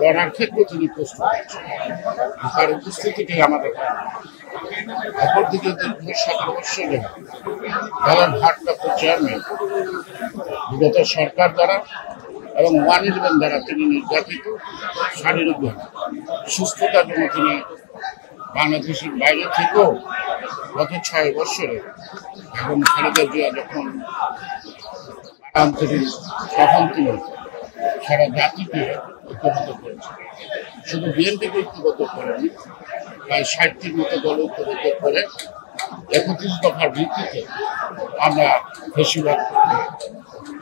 লড়ার ক্ষেত্রে তিনি প্রস্তুত আছেন। তার উপস্থিতিটাই আমাদের অপরদিকে দীর্ঘ 17 বছরে দলের ভারপ্রাপ্ত চেয়ারম্যান বিগত সরকার দ্বারা এবং 111 দ্বারা তিনি নির্যাতিত, শারীরিকভাবে সুস্থতার জন্য তিনি বাংলাদেশের বাইরে থেকেও গত 6 বছরে এবং খালেদা জিয়া যখন আন্তরিক তখন তিনি সারা জাতিকে ঐক্যবদ্ধ করেছেন। শুধু বিএনপিকে ঐক্যবদ্ধ করেনি, প্রায় 60টির মতো দল ঐক্যবদ্ধ করে 31 দফার ভিত্তিতে আমরা বেশিরভাগ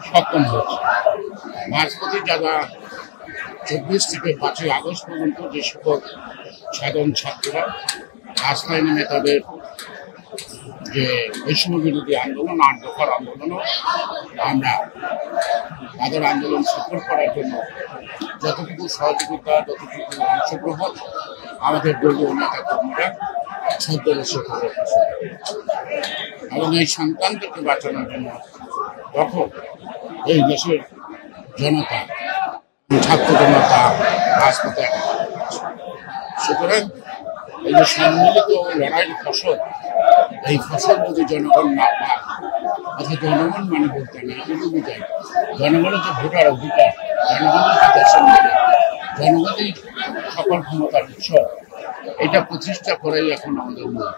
সক্ষম হয়েছি। মাঝপথে যারা 24 থেকে 5ই আগস্ট পর্যন্ত যে সকল সাধারণ ছাত্ররা রাস্তায় নেমে তাদের যে বৈষম্য বিরোধী আন্দোলন 8 দফার আন্দোলনও আমরা তাদের আন্দোলন সফল করার জন্য যতটুকু সহযোগিতা, যতটুকু অংশগ্রহণ আমাদের দলীয় নেতা কর্মীরা ছদ্মবেশে করে এবং এই সন্তানদেরকে বাঁচানোর জন্য তখন এই দেশের জনতা, ছাত্র জনতা রাজপথে সুতরাং এই যে সম্মিলিত লড়াইয়ের ফসল, এই ফসল যদি জনগণ না পায়, অর্থাৎ জনগণ মানে বলতে আমি এটুকু বুঝাই, জনগণের যে ভোটার অধিকার, জনগণের যে দেশের মেলে, জনগণই সকল ক্ষমতার বিষয়, এটা প্রতিষ্ঠা করাই এখন আমাদের মূল।